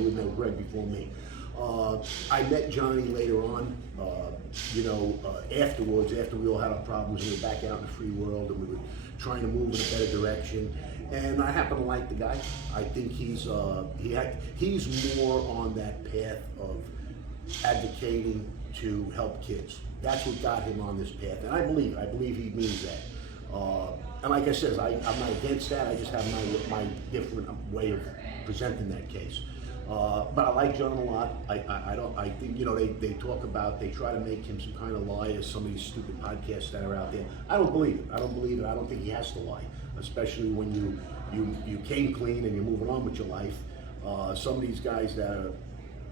They would know Greg before me. I met Johnny later on, afterwards, after we all had our problems, we were back out in the free world and we were trying to move in a better direction. And I happen to like the guy. I think he's more on that path of advocating to help kids. That's what got him on this path, and I believe he means that. And like I said, I'm not against that. I just have my different way of presenting that case. But I like John a lot. I think they talk about, they try to make him some kind of liar. Some of these stupid podcasts that are out there. I don't believe it. I don't think he has to lie, especially when you came clean and you're moving on with your life. Some of these guys that are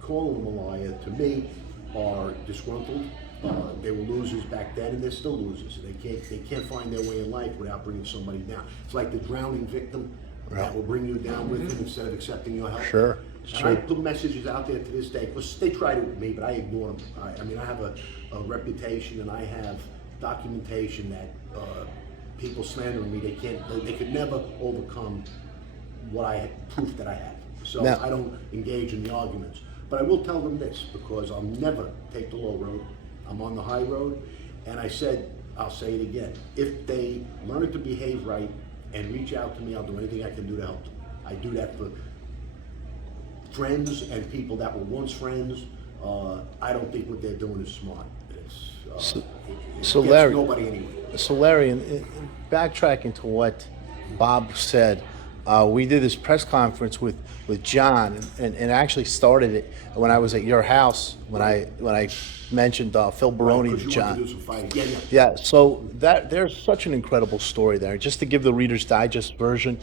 calling him a liar, to me, are disgruntled. They were losers back then, and they're still losers. They can't find their way in life without bringing somebody down. It's like the drowning victim that will bring you down with him instead of accepting your help. Sure. And I put messages out there to this day, because they tried it with me, but I ignored them. I have a reputation, and I have documentation that people slandering me, they could never overcome proof that I have. So Now, I don't engage in the arguments. But I will tell them this, because I'll never take the low road. I'm on the high road, and I'll say it again. If they learn to behave right and reach out to me, I'll do anything I can do to help them. I do that for friends and people that were once friends. I don't think what they're doing is smart. It gets Larry, nobody anyway. So Larry, in backtracking to what Bob said, we did this press conference with John, and actually started it when I was at your house when I mentioned Phil Baroni to John. Yeah, so there's such an incredible story there. Just to give the Reader's Digest version,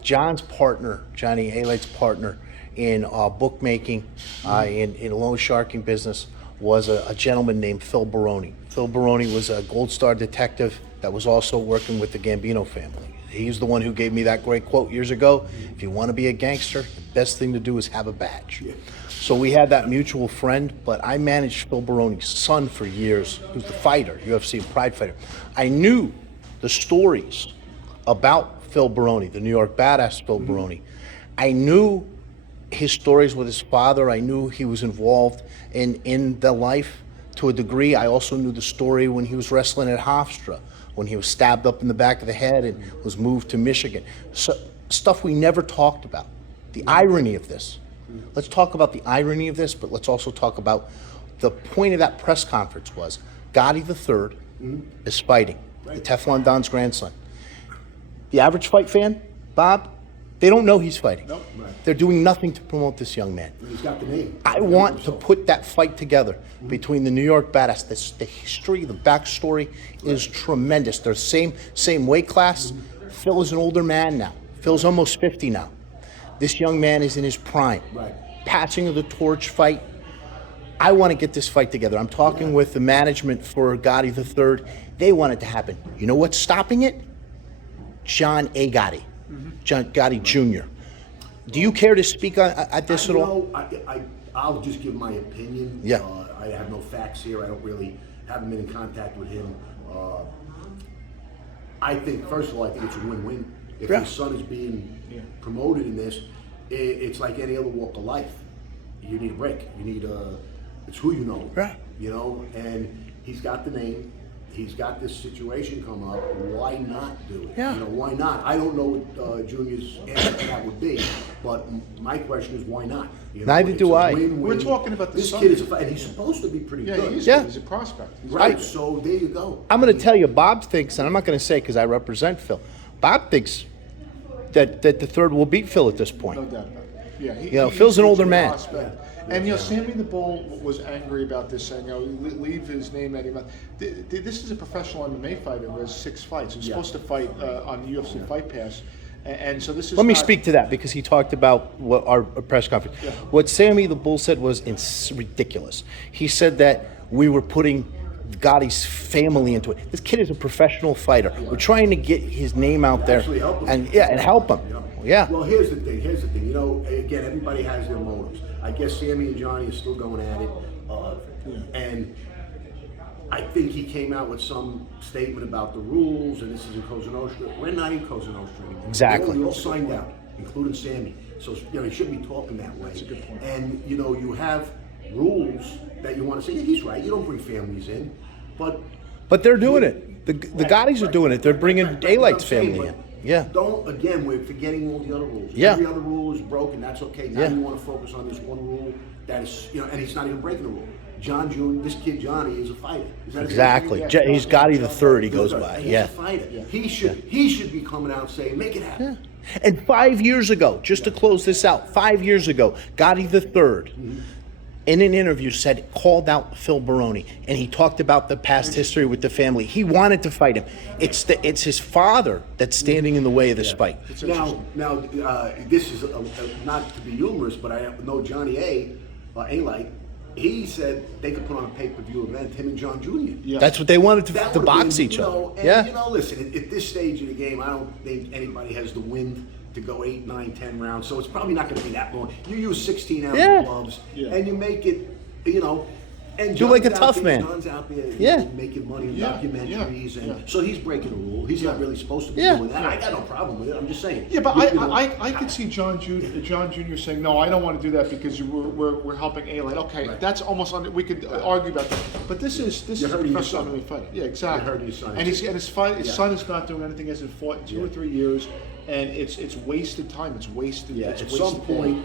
John's partner, Johnny Halight's partner in bookmaking, in loan sharking business, was a gentleman named Phil Baroni. Phil Baroni was a Gold Star detective that was also working with the Gambino family. He's the one who gave me that great quote years ago: if you want to be a gangster, the best thing to do is have a badge. Yeah. So we had that mutual friend, but I managed Phil Baroni's son for years, who's the fighter, UFC Pride fighter. I knew the stories about Phil Baroni, the New York badass Phil Baroni. I knew his stories with his father. I knew he was involved in the life to a degree. I also knew the story when he was wrestling at Hofstra, when he was stabbed up in the back of the head and was moved to Michigan. So, stuff we never talked about. The irony of this. Let's talk about the irony of this, but let's also talk about the point of that press conference was Gotti III is fighting, the Teflon Don's grandson. The average fight fan, Bob, they don't know he's fighting. Nope. Right. They're doing nothing to promote this young man. He's got the name. I want to put that fight together between the New York badass. The history, the backstory is tremendous. They're same weight class. Phil is an older man now. Phil's almost 50 now. This young man is in his prime. Right. Passing of the torch fight. I want to get this fight together. I'm talking with the management for Gotti III. They want it to happen. You know what's stopping it? John A. Gotti. John Gotti Jr. Do you care to speak at this at all? I'll just give my opinion. Yeah. I have no facts here. I haven't been in contact with him. I think, first of all, I think it's a win-win. If his son is being promoted in this, it's like any other walk of life. You need a break. It's who you know. Right. And he's got the name. He's got this situation coming up. Why not do it? Yeah. Why not? I don't know what Junior's answer to that would be, but my question is why not? Neither do I. Win-win. We're talking about the this son. kid is and he's supposed to be pretty good. He's Yeah. good. He's a prospect. Right. So there you go. I'm going to tell you, Bob thinks, and I'm not going to say because I represent Phil. Bob thinks that the third will beat Phil at this point. No doubt about it. Yeah. Phil's an older man. Prospect. And Sammy the Bull was angry about this, saying, leave his name out of your mouth. This is a professional MMA fighter who has 6 fights. He's supposed to fight on the UFC Fight Pass. And so this is Let me speak to that because he talked about what our press conference. Yeah. What Sammy the Bull said was ridiculous. He said that we were putting Gotti's family into it. This kid is a professional fighter. We're trying to get his name out there Actually help him. and help him. Yeah. Well, here's the thing. Again, everybody has their motives. I guess Sammy and Johnny are still going at it, and I think he came out with some statement about the rules, and this is in Cosa Nostra. We're not in Cosa Nostra anymore. Exactly. We all signed out, including Sammy. So he shouldn't be talking that way. That's a good point. And you have rules that you want to say. Yeah, he's right. You don't bring families in, but But they're doing it. The Gottis are doing it. They're bringing A-Light's I'm saying, family in. but Yeah. we're forgetting all the other rules. Yeah. Every other rule is broken. That's okay. Now Yeah. you want to focus on this one rule that is, and he's not even breaking the rule. John June, this kid Johnny is a fighter. Is that his Exactly. name? He's Gotti the third. He goes He's by. a Yeah. fighter. He should be coming out saying, "Make it happen." And 5 years ago, just to close this out, 5 years ago, Gotti the third, in an interview, called out Phil Baroni, and he talked about the past history with the family. He wanted to fight him. It's his father that's standing in the way of this fight. Now, this is not to be humorous, but I know Johnny A-Light. He said they could put on a pay-per-view event, him and John Jr. Yeah. That's what they wanted to That would've box been, each other. And, Yeah. Listen, at this stage of the game, I don't think anybody has the wind to go 8, 9, 10 rounds. So it's probably not going to be that long. You use 16-ounce Yeah. gloves, Yeah. and you make it, and Do like a John's out tough there, man. John's out there Yeah. making money in Yeah, documentaries, yeah, and yeah. so he's breaking a rule. He's not really supposed to be Yeah. doing that. I got no problem with it. I'm just saying. Yeah, but You know, I could see John Jr. saying, no, I don't want to do that because we're helping A-Light. Okay, Right. that's almost we could argue about that. But this is You're hurting your professional son. MMA fighting. Yeah, exactly. You're hurting your son. And his Yeah. son is not doing anything. He hasn't fought in 2 or Yeah. 3 years, and it's wasted time. It's wasted. Yeah, it's at wasted some point,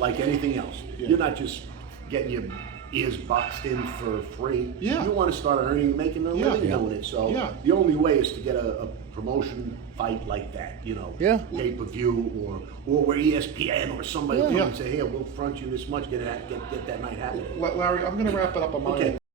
like anything else, Yeah. you're not just getting your ears boxed in for free. Yeah. You want to start making a Yeah. living Yeah. doing it. So Yeah. the only way is to get a promotion fight like that, Yeah. pay-per-view or where ESPN or somebody Yeah. come and say, hey, we'll front you this much, get that night happening. Larry, I'm going to wrap it up on my Okay. end.